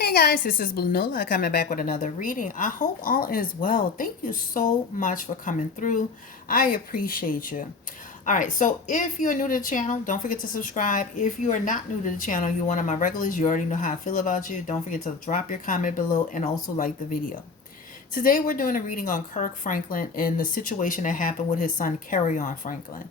Hey guys, this is Blue Nola coming back with another reading. I hope all is well. Thank you so much for coming through. I appreciate you. All right, so if you're new to the channel, don't forget to subscribe. If you are not new to the channel, you're one of my regulars, you already know how I feel about you. Don't forget to drop your comment below and also like the video. Today we're doing a reading on Kirk Franklin and the situation that happened with his son Kerrion Franklin.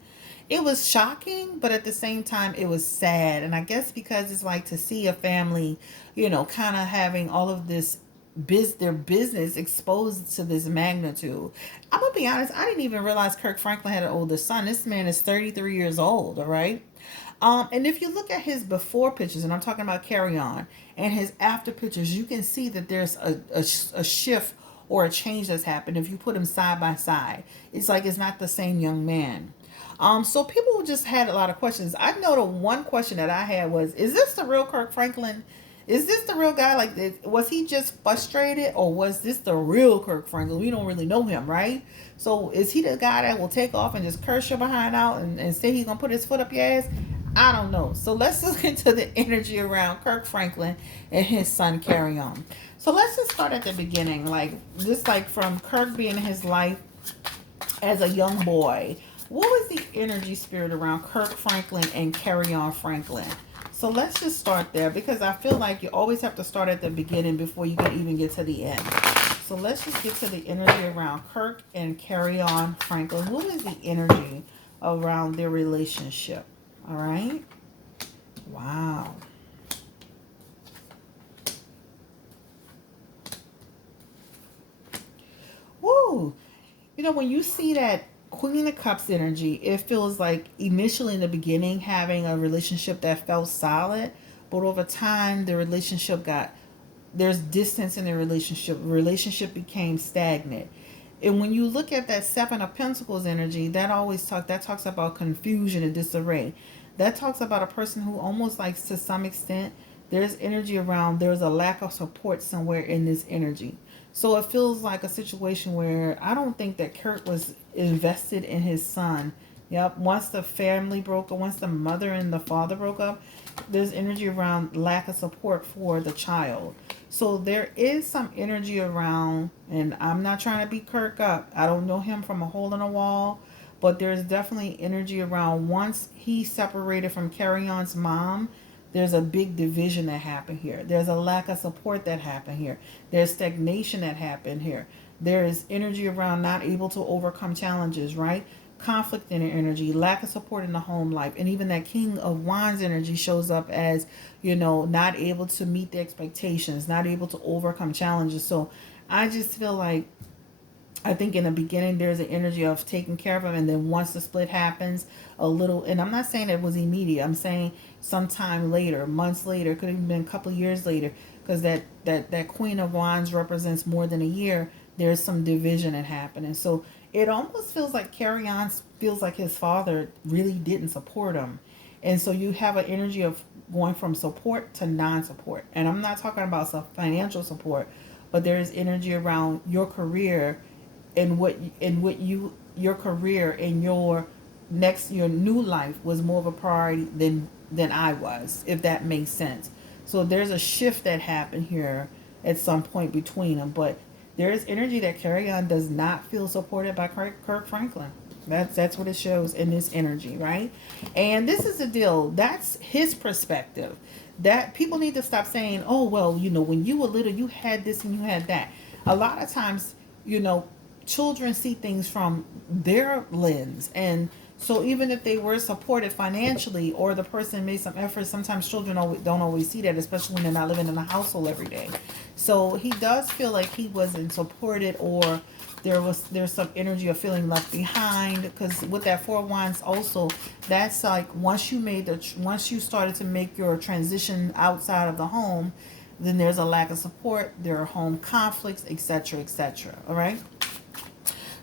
It was shocking, but at the same time it was sad. And I guess because it's like to see a family, kind of having all of this their business exposed to this magnitude. I'm gonna be honest, I didn't even realize Kirk Franklin had an older son. This man is 33 years old, all right? And if you look at his before pictures, and I'm talking about Kerrion, and his after pictures, you can see that there's a shift or a change that's happened. If you put them side by side, it's like it's not the same young man. So people just had a lot of questions. I know the one question that I had was, is this the real Kirk Franklin? Is this the real guy? Like, was he just frustrated, or was this the real Kirk Franklin? We don't really know him, right? So is he the guy that will take off and just curse your behind out and say he's gonna put his foot up your ass? I don't know. So let's look into the energy around Kirk Franklin and his son Kerrion. So let's just start at the beginning, like just like from Kirk being in his life as a young boy. What was the energy spirit around Kirk Franklin and Kerrion Franklin? So let's just start there, because I feel like you always have to start at the beginning before you can even get to the end. So let's just get to the energy around Kirk and Kerrion Franklin. What is the energy around their relationship? All right. Wow. Woo. When you see that Queen of Cups energy, it feels like initially in the beginning having a relationship that felt solid, but over time the relationship there's distance in the relationship became stagnant. And when you look at that Seven of Pentacles energy, that talks about confusion and disarray. That talks about a person who almost, like, to some extent, there's energy around, there's a lack of support somewhere in this energy. So it feels like a situation where I don't think that Kurt was invested in his son. Yep. Once the family broke up, once the mother and the father broke up, there's energy around lack of support for the child. So there is some energy around, and I'm not trying to beat Kirk up. I don't know him from a hole in a wall, but there's definitely energy around once he separated from Kerrion's mom. There's a big division that happened here. There's a lack of support that happened here. There's stagnation that happened here. There is energy around not able to overcome challenges, right? Conflict in the energy, lack of support in the home life, and even that King of Wands energy shows up as, not able to meet the expectations, not able to overcome challenges. So I just feel like, I think in the beginning there's an energy of taking care of him, and then once the split happens, a little, and I'm not saying it was immediate, I'm saying sometime later, months later, could have been a couple of years later, because that Queen of Wands represents more than a year. There's some division that happened, and so it almost feels like Kerrion feels like his father really didn't support him, and so you have an energy of going from support to non-support. And I'm not talking about some financial support, but there is energy around your career, and what your career and your new life was more of a priority than I was, if that makes sense. So there's a shift that happened here at some point between them, but there is energy that Kerrion does not feel supported by Kirk Franklin. That's what it shows in this energy, right? And this is the deal. That's his perspective. That people need to stop saying, "Oh, well, when you were little, you had this and you had that." A lot of times, children see things from their lens, and so even if they were supported financially, or the person made some effort, sometimes children don't always see that, especially when they're not living in the household every day. So he does feel like he wasn't supported, or there's some energy of feeling left behind, because with that Four of Wands also, that's like once you started to make your transition outside of the home, then there's a lack of support, there are home conflicts, etc., etc. All right.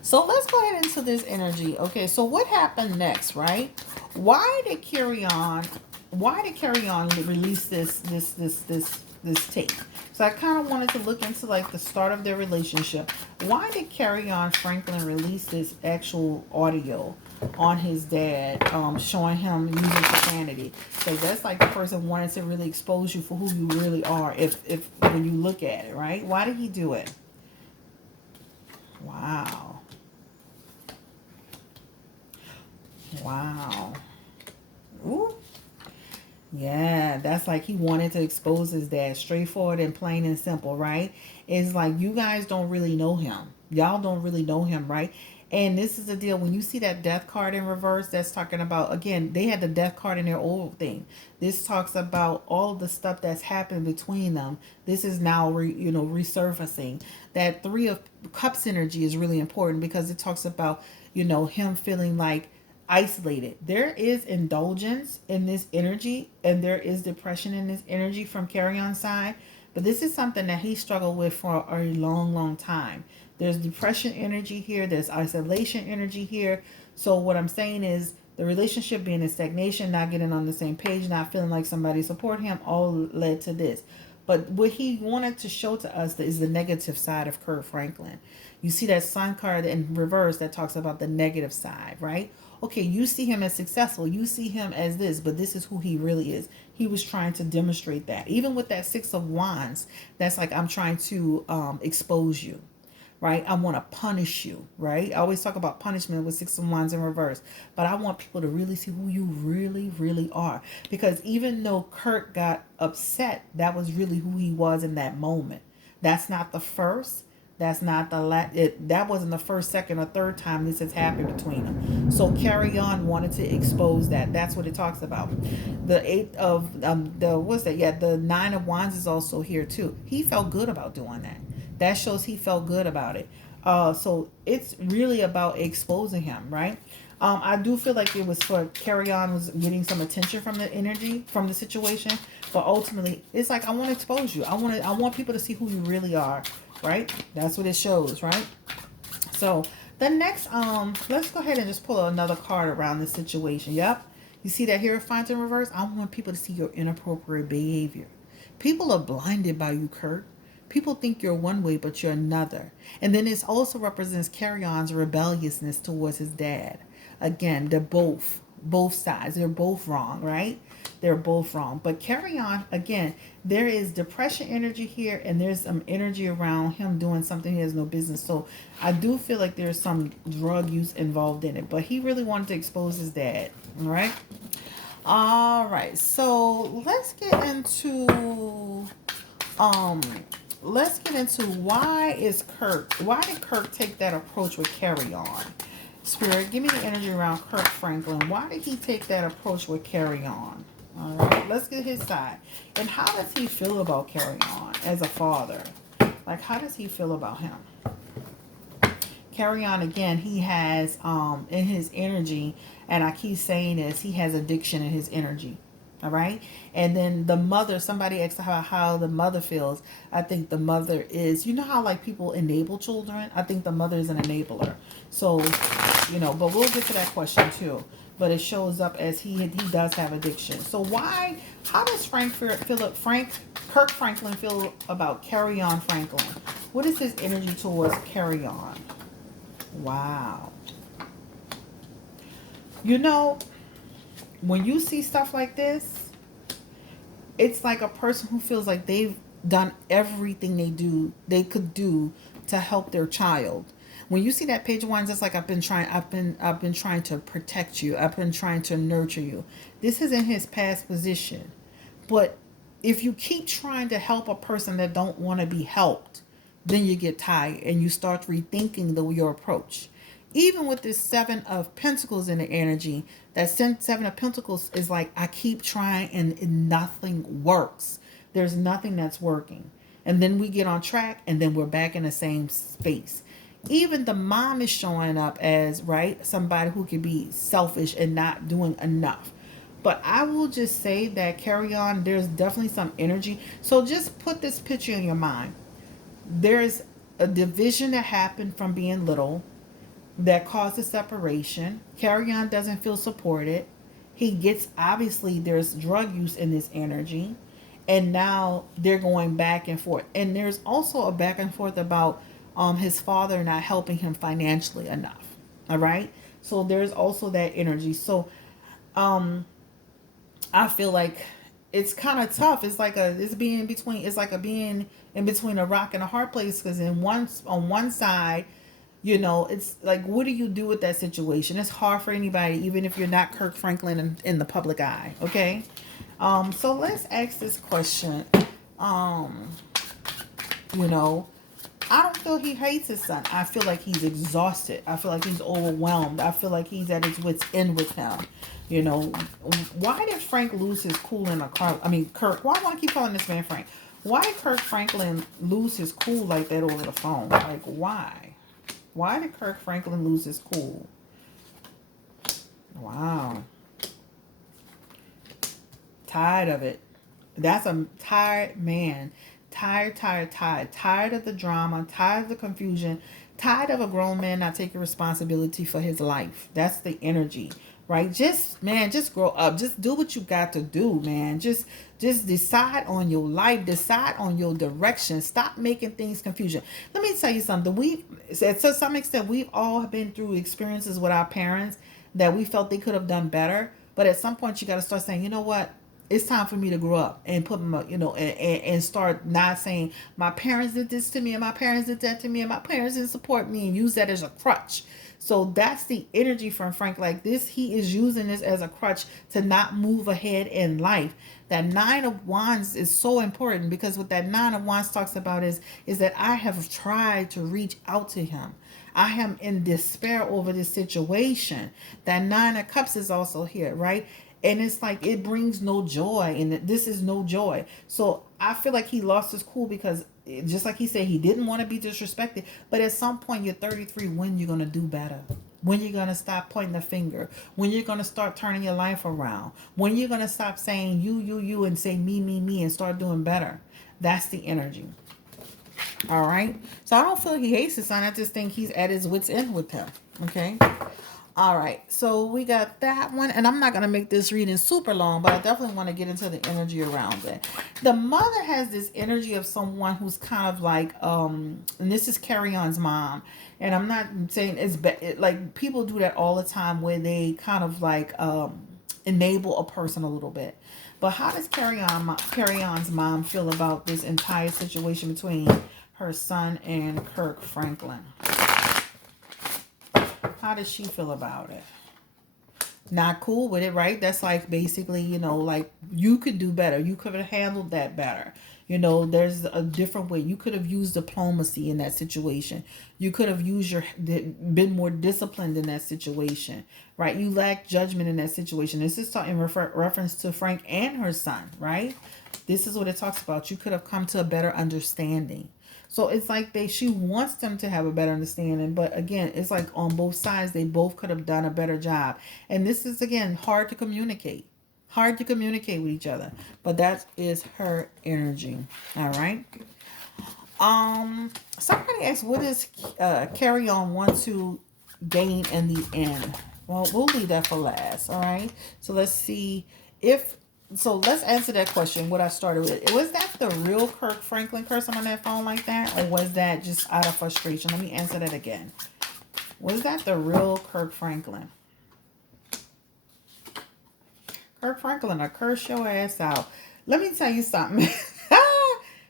So let's go ahead into this energy. Okay, so what happened next, right? Why did Kerrion release this tape? So I kind of wanted to look into, like, the start of their relationship. Why did Kerrion Franklin release this actual audio? on his dad, showing him using profanity. So that's like the person wanted to really expose you for who you really are. If when you look at it, right? Why did he do it? Wow. Wow. Ooh. Yeah, that's like he wanted to expose his dad, straightforward and plain and simple, right? It's like you guys don't really know him. Y'all don't really know him, right? And this is the deal. When you see that death card in reverse, that's talking about, again, they had the death card in their old thing. This talks about all of the stuff that's happened between them. This is now, resurfacing. That Three of Cups energy is really important because it talks about, him feeling like isolated. There is indulgence in this energy and there is depression in this energy from Kerrion's side. But this is something that he struggled with for a long, long time. There's depression energy here, there's isolation energy here. So what I'm saying is the relationship being in stagnation, not getting on the same page, not feeling like somebody support him, all led to this. But what he wanted to show to us is the negative side of Kirk Franklin. You see that sun card in reverse that talks about the negative side, right? Okay, you see him as successful, you see him as this, but this is who he really is. He was trying to demonstrate that. Even with that Six of Wands, that's like, I'm trying to expose you, right? I want to punish you, right? I always talk about punishment with Six of Wands in reverse, but I want people to really see who you really, really are. Because even though Kirk got upset, that was really who he was in that moment. That's not the first. That's not the last. That wasn't the first, second, or third time this has happened between them. So Kerrion wanted to expose that. That's what it talks about. The eight of the what's that? Yeah, the Nine of Wands is also here too. He felt good about doing that. That shows he felt good about it. So it's really about exposing him, right? I do feel like it was for Kerrion was getting some attention from the energy from the situation, but ultimately it's like I want to expose you. I want people to see who you really are, right? That's what it shows, right? So the next, let's go ahead and just pull another card around this situation. Yep, you see that Hierophant in reverse. I want people to see your inappropriate behavior. People are blinded by you, Kurt. People think you're one way, but you're another. And then it also represents Kerrion's rebelliousness towards his dad. Again, they're both sides. They're both wrong, right? They're both wrong. But Kerrion, again, there is depression energy here, and there's some energy around him doing something he has no business. So I do feel like there's some drug use involved in it. But he really wanted to expose his dad. All right. All right. So um let's get into why did Kirk take that approach with Kerrion? Spirit, give me the energy around Kirk Franklin. Why did he take that approach with Kerrion? All right, let's get his side. And how does he feel about Kerrion as a father? Like, how does he feel about him? Kerrion, again, he has in his energy, and I keep saying this, he has addiction in his energy. All right. And then the mother, somebody asked how the mother feels. I think the mother is, how like people enable children? I think the mother is an enabler. So, but we'll get to that question too. But it shows up as he does have addiction. So how does Kirk Franklin feel about Kerrion Franklin? What is his energy towards Kerrion? Wow. When you see stuff like this, it's like a person who feels like they've done everything they could do to help their child. When you see that Page of Wands, it's like I've been trying to protect you. I've been trying to nurture you. This is in his past position. But if you keep trying to help a person that don't want to be helped, then you get tired and you start rethinking your approach. Even with this Seven of Pentacles in the energy, that Seven of Pentacles is like, I keep trying and nothing works. There's nothing that's working. And then we get on track and then we're back in the same space. Even the mom is showing up as, right, somebody who can be selfish and not doing enough. But I will just say that Kerrion, there's definitely some energy. So just put this picture in your mind. There's a division that happened from being little that caused a separation. Kerrion doesn't feel supported. Obviously there's drug use in this energy. And now they're going back and forth. And there's also a back and forth about his father not helping him financially enough. All right. So there's also that energy. So I feel like it's kind of tough. It's being between. It's like a being in between a rock and a hard place. Because on one side, it's like, what do you do with that situation? It's hard for anybody, even if you're not Kirk Franklin in the public eye. Okay. So let's ask this question. Um, you know, I don't feel he hates his son. I feel like he's exhausted. I feel like he's overwhelmed. I feel like he's at his wits' end with him. You know, why did Frank lose his cool in a car? I mean, Kirk. Why do I keep calling this man Frank? Why did Kirk Franklin lose his cool like that over the phone? Like, why? Why did Kirk Franklin lose his cool? Wow. Tired of it. That's a tired man. Tired of the drama, tired of the confusion, tired of a grown man not taking responsibility for his life. That's the energy, right? Just grow up. Just do what you got to do, man. Just decide on your life, decide on your direction. Stop making things confusion. Let me tell you something. To some extent, we've all been through experiences with our parents that we felt they could have done better. But at some point, you got to start saying, you know what? It's time for me to grow up and put my, and start not saying my parents did this to me and my parents did that to me and my parents didn't support me, and use that as a crutch. So that's the energy from Frank. Like this, he is using this as a crutch to not move ahead in life. That Nine of Wands is so important, because what that Nine of Wands talks about is that I have tried to reach out to him. I am in despair over this situation. That Nine of Cups is also here, right? And it's like it brings no joy, and this is no joy. So I feel like he lost his cool because, just like he said, he didn't want to be disrespected. But at some point, you're 33. When you're gonna do better? When you're gonna stop pointing the finger? When you're gonna start turning your life around? When you're gonna stop saying you, and say me, and start doing better? That's the energy. All right. So I don't feel he hates his son. I just think he's at his wits' end with him. Okay. All right, so we got that one, and I'm not going to make this reading super long, but I definitely want to get into the energy around it. The mother has this energy of someone who's kind of like, and this is Kerrion's mom, and I'm not saying like people do that all the time where they kind of like enable a person a little bit. But how does Kerrion's mom feel about this entire situation between her son and Kirk Franklin? How does she feel about it? Not cool with it, right? That's like basically, like you could do better. You could have handled that better. There's a different way. You could have used diplomacy in that situation. You could have been more disciplined in that situation, right? You lack judgment in that situation. This is in reference to Frank and her son, right? This is what it talks about. You could have come to a better understanding. So it's like she wants them to have a better understanding. But again, it's like on both sides, they both could have done a better job. And this is, again, hard to communicate. Hard to communicate with each other. But that is her energy. All right. Somebody asked, what does Kerrion want to gain in the end? Well, we'll leave that for last. All right. So let's see if... So let's answer that question, what I started with. Was that the real Kirk Franklin cursing on that phone like that? Or was that just out of frustration? Let me answer that again. Was that the real Kirk Franklin? Kirk Franklin, I curse your ass out. Let me tell you something.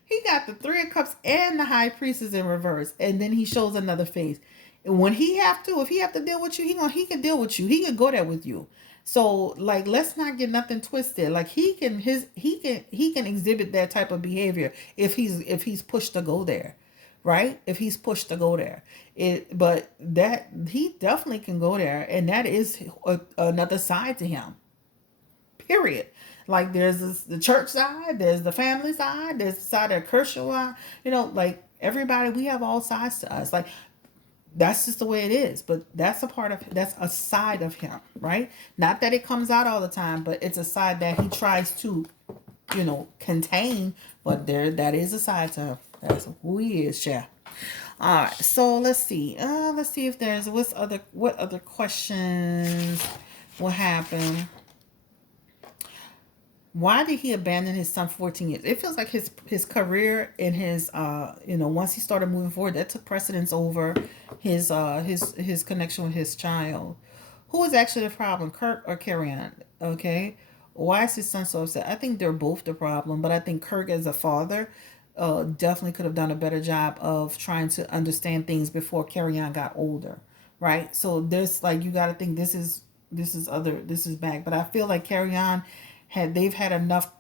He got the Three of Cups and the High Priestess in reverse. And then he shows another face. And when if he have to deal with you, he can deal with you. He can go there with you. So, like, let's not get nothing twisted. Like, he can exhibit that type of behavior if he's pushed to go there, right? If he's pushed to go there, but that he definitely can go there, and that is another side to him. Period. Like, there's the church side, there's the family side, there's the side of Kershaw. Like everybody, we have all sides to us. Like, that's just the way it is. But that's a side of him, right? Not that it comes out all the time, but it's a side that he tries to, contain. But that is a side to him. That's who he is, yeah. All right. So let's see. Let's see if there's what other questions will happen. Why did he abandon his son 14 years? It feels like his career and his once he started moving forward, that took precedence over his connection with his child. Who is actually the problem, Kirk or Kerrion? Okay. Why is his son so upset? I think they're both the problem, but I think Kirk, as a father, definitely could have done a better job of trying to understand things before Kerrion got older, right? So there's like you got to think this is back, but I feel like Kerrion they've had enough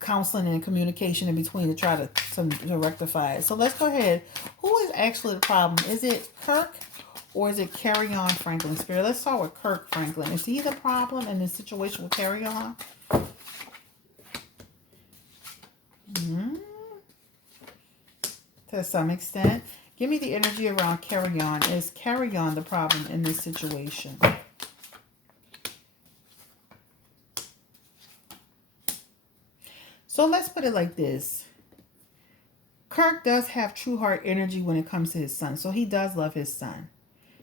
counseling and communication in between to try to rectify it. So let's go ahead. Who is actually the problem? Is it Kirk or is it Kerrion Franklin Spirit? Let's start with Kirk Franklin. Is he the problem in this situation with Kerrion? Mm-hmm. To some extent. Give me the energy around Kerrion. Is Kerrion the problem in this situation? So let's put it like this. Kirk does have true heart energy when it comes to his son. So he does love his son.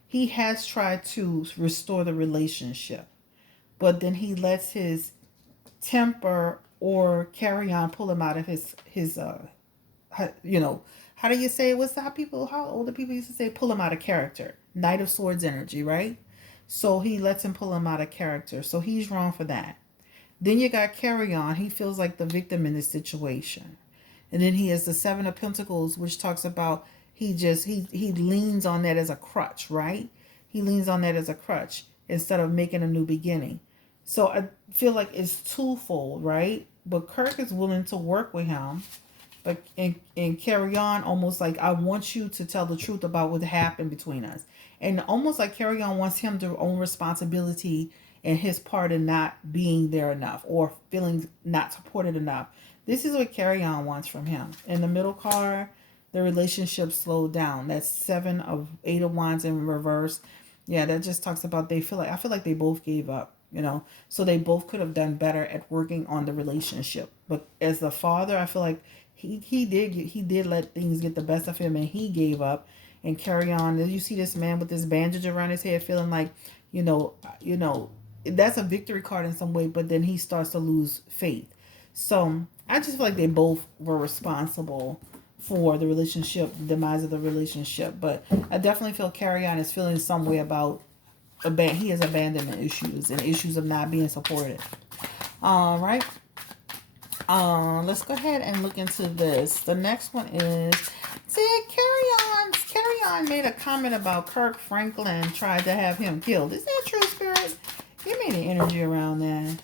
He has tried to restore the relationship. But then he lets his temper or Kerrion pull him out of his how do you say it? How older people used to say, pull him out of character. Knight of Swords energy, right? So he lets him pull him out of character. So he's wrong for that. Then you got Kerrion. He feels like the victim in this situation. And then he has the Seven of Pentacles, which talks about he leans on that as a crutch, right? He leans on that as a crutch instead of making a new beginning. So I feel like it's twofold, right? But Kirk is willing to work with him. But and Kerrion almost like, I want you to tell the truth about what happened between us. And almost like Kerrion wants him to own responsibility and his part in not being there enough or feeling not supported enough. This is what Kerrion wants from him. In the middle card, the relationship slowed down. That's Eight of Wands in reverse. Yeah, that just talks about I feel like they both gave up, So they both could have done better at working on the relationship. But as the father, I feel like he did let things get the best of him and he gave up and Kerrion. You see this man with this bandage around his head feeling like, that's a victory card in some way, but then he starts to lose faith. So I just feel like they both were responsible for the relationship, the demise of the relationship. But I definitely feel Kerrion is feeling some way about he has abandonment issues and issues of not being supported. All right. Let's go ahead and look into this. The next one is, Kerrion made a comment about Kirk Franklin tried to have him killed. Is that true, Spirit? Give me the energy around that.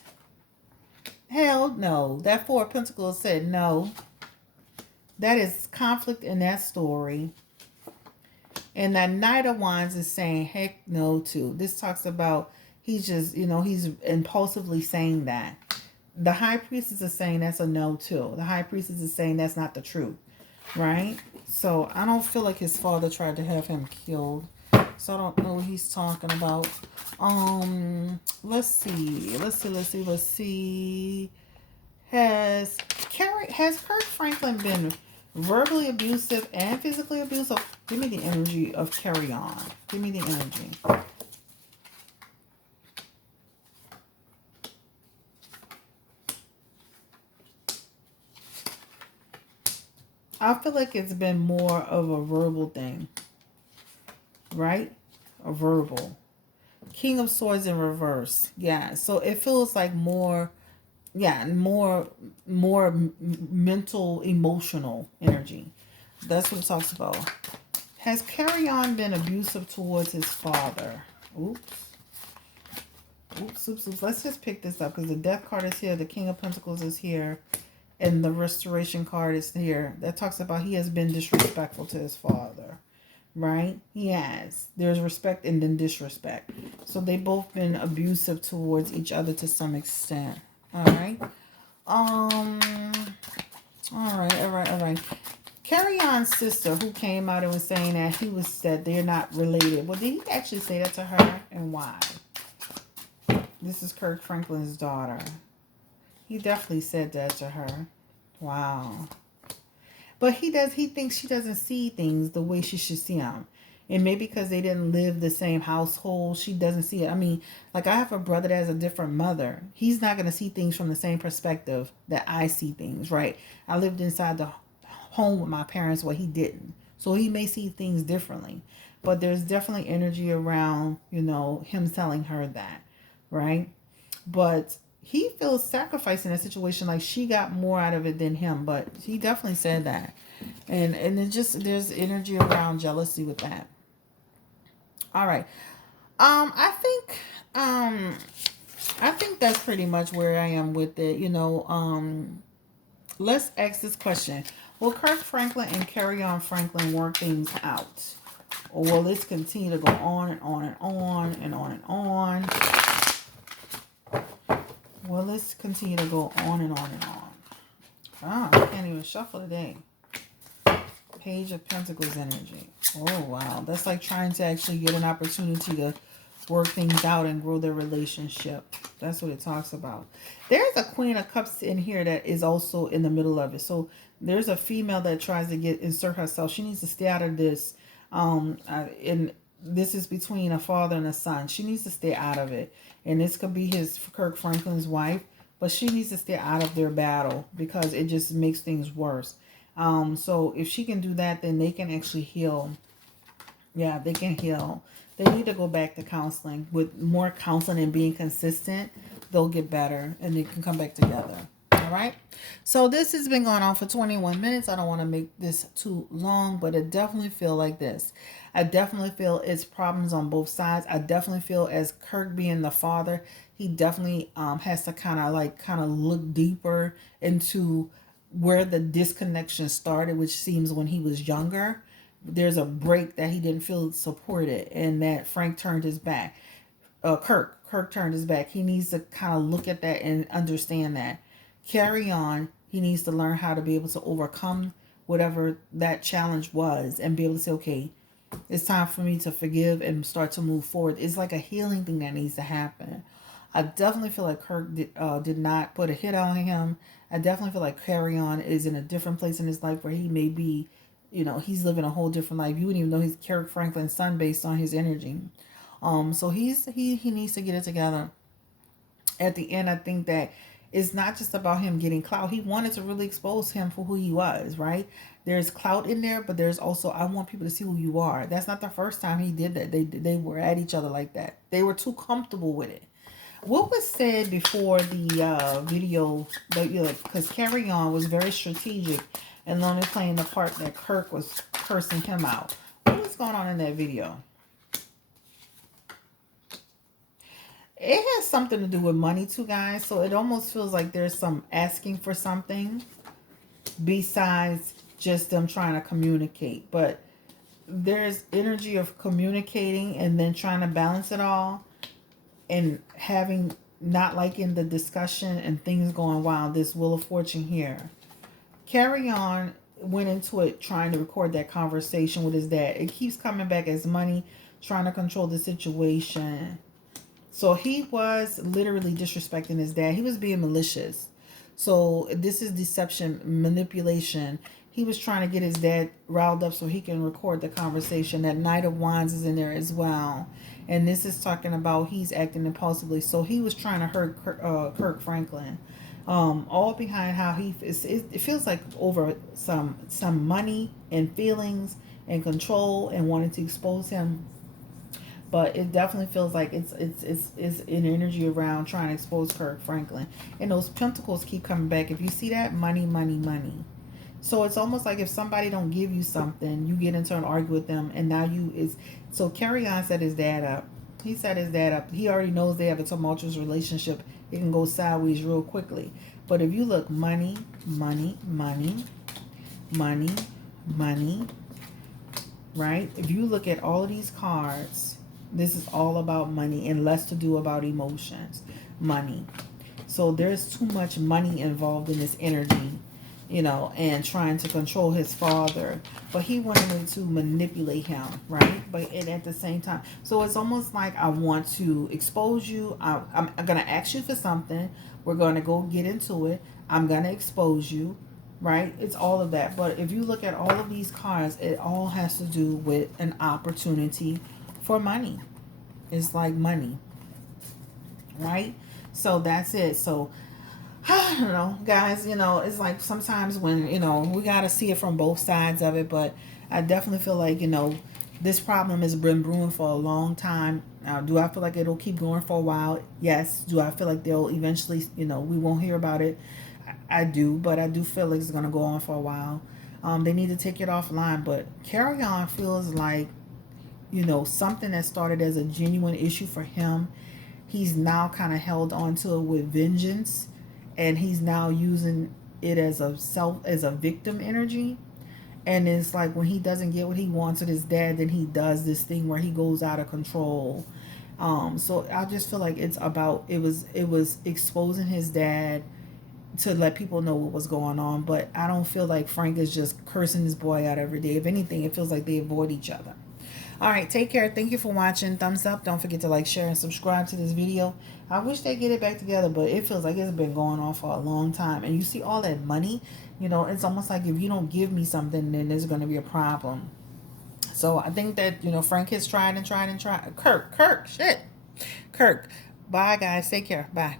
Hell no. That Four of Pentacles said no. That is conflict in that story. And that Knight of Wands is saying heck no too. This talks about he's just, he's impulsively saying that. The High Priestess is saying that's a no too. The High Priestess is saying that's not the truth. Right? So I don't feel like his father tried to have him killed. So I don't know what he's talking about. Let's see. Has Kirk Franklin been verbally abusive and physically abusive? Give me the energy of Kerrion. Give me the energy. I feel like it's been more of a verbal thing. Right? A verbal. King of Swords in reverse. Yeah. So it feels like more mental, emotional energy. That's what it talks about. Has Kerrion been abusive towards his father? Oops. Let's just pick this up because the Death card is here. The King of Pentacles is here. And the Restoration card is here. That talks about he has been disrespectful to his father. Right? He has. There's respect and then disrespect. So they both been abusive towards each other to some extent. All right. All right. Kerrion's sister, who came out and was saying that they're not related. Well, did he actually say that to her, and why? This is Kirk Franklin's daughter. He definitely said that to her. Wow. But he thinks she doesn't see things the way she should see them. And maybe because they didn't live the same household, she doesn't see it. I mean, like I have a brother that has a different mother. He's not going to see things from the same perspective that I see things, right? I lived inside the home with my parents where he didn't. So he may see things differently. But there's definitely energy around, him telling her that, right? But he feels sacrificed in that situation, like she got more out of it than him. But he definitely said that. And it just, there's energy around jealousy with that. All right. Um I think that's pretty much where I am with it. Let's ask this question. Will Kirk Franklin and Kerrion Franklin work things out? Or will this continue to go on and on and on and on and on? Will this continue to go on and on and on? Ah, I can't even shuffle today. Page of Pentacles energy. Oh, wow. That's like trying to actually get an opportunity to work things out and grow their relationship. That's what it talks about. There's a Queen of Cups in here that is also in the middle of it. So there's a female that tries to insert herself. She needs to stay out of this. And this is between a father and a son. She needs to stay out of it. And this could be Kirk Franklin's wife, but she needs to stay out of their battle because it just makes things worse. So if she can do that, then they can actually heal. Yeah, they can heal. They need to go back to counseling. With more counseling and being consistent, they'll get better and they can come back together. All right. So this has been going on for 21 minutes. I don't want to make this too long, but I definitely feel like this. I definitely feel it's problems on both sides. I definitely feel as Kirk being the father, he definitely has to kind of look deeper into where the disconnection started, which seems when he was younger. There's a break that he didn't feel supported and that Frank turned his back. Kirk turned his back. He needs to kind of look at that and understand that. Kerrion. He needs to learn how to be able to overcome whatever that challenge was and be able to say, okay, it's time for me to forgive and start to move forward. It's like a healing thing that needs to happen. I definitely feel like Kirk did not put a hit on him. I definitely feel like Kerrion is in a different place in his life where he may be, he's living a whole different life. You wouldn't even know he's Kirk Franklin's son based on his energy. So he needs to get it together. At the end, I think that it's not just about him getting clout. He wanted to really expose him for who he was, right? There's clout in there, but there's also, I want people to see who you are. That's not the first time he did that. They were at each other like that. They were too comfortable with it. What was said before the video, because Kerrion was very strategic and only playing the part that Kirk was cursing him out. What was going on in that video? It has something to do with money too, guys. So it almost feels like there's some asking for something besides just them trying to communicate. But there's energy of communicating and then trying to balance it all and having not liking the discussion and things going wild. This Wheel of Fortune here. Kerrion went into it trying to record that conversation with his dad. It keeps coming back as money, trying to control the situation. So he was literally disrespecting his dad. He was being malicious. So this is deception, manipulation. He was trying to get his dad riled up so he can record the conversation. That Knight of Wands is in there as well. And this is talking about he's acting impulsively. So he was trying to hurt Kirk Franklin. All behind how it feels like over some money and feelings and control and wanting to expose him. But it definitely feels like it's an energy around trying to expose Kirk Franklin. And those pentacles keep coming back. If you see that, money, money, money. So it's almost like if somebody don't give you something, you get into an argument with them, and now so Kerrion set his dad up. He set his dad up. He already knows they have a tumultuous relationship. It can go sideways real quickly. But if you look, money, money, money, money, money, right? If you look at all of these cards, this is all about money and less to do about emotions. Money. So there's too much money involved in this energy, and trying to control his father. But he wanted to manipulate him, right? But at the same time. So it's almost like I want to expose you. I'm going to ask you for something. We're going to go get into it. I'm going to expose you, right? It's all of that. But if you look at all of these cards, it all has to do with an opportunity for money. It's like money, right? So that's it. So I don't know, guys. It's like sometimes when we gotta see it from both sides of it. But I definitely feel like this problem has been brewing for a long time. Now, do I feel like it'll keep going for a while? Yes. Do I feel like they'll eventually, we won't hear about it? I do, but I do feel like it's gonna go on for a while. They need to take it offline. But Kerrion feels like something that started as a genuine issue for him, he's now kind of held on to it with vengeance, and he's now using it as a victim energy. And it's like when he doesn't get what he wants with his dad, then he does this thing where he goes out of control. So I just feel like it was exposing his dad to let people know what was going on. But I don't feel like Frank is just cursing his boy out every day. If anything, it feels like they avoid each other. All right, take care. Thank you for watching. Thumbs up. Don't forget to like, share, and subscribe to this video. I wish they get it back together, but it feels like it's been going on for a long time. And you see all that money, it's almost like if you don't give me something, then there's going to be a problem. So I think that, Frank has tried and tried and tried. Kirk, shit. Kirk. Bye, guys. Take care. Bye.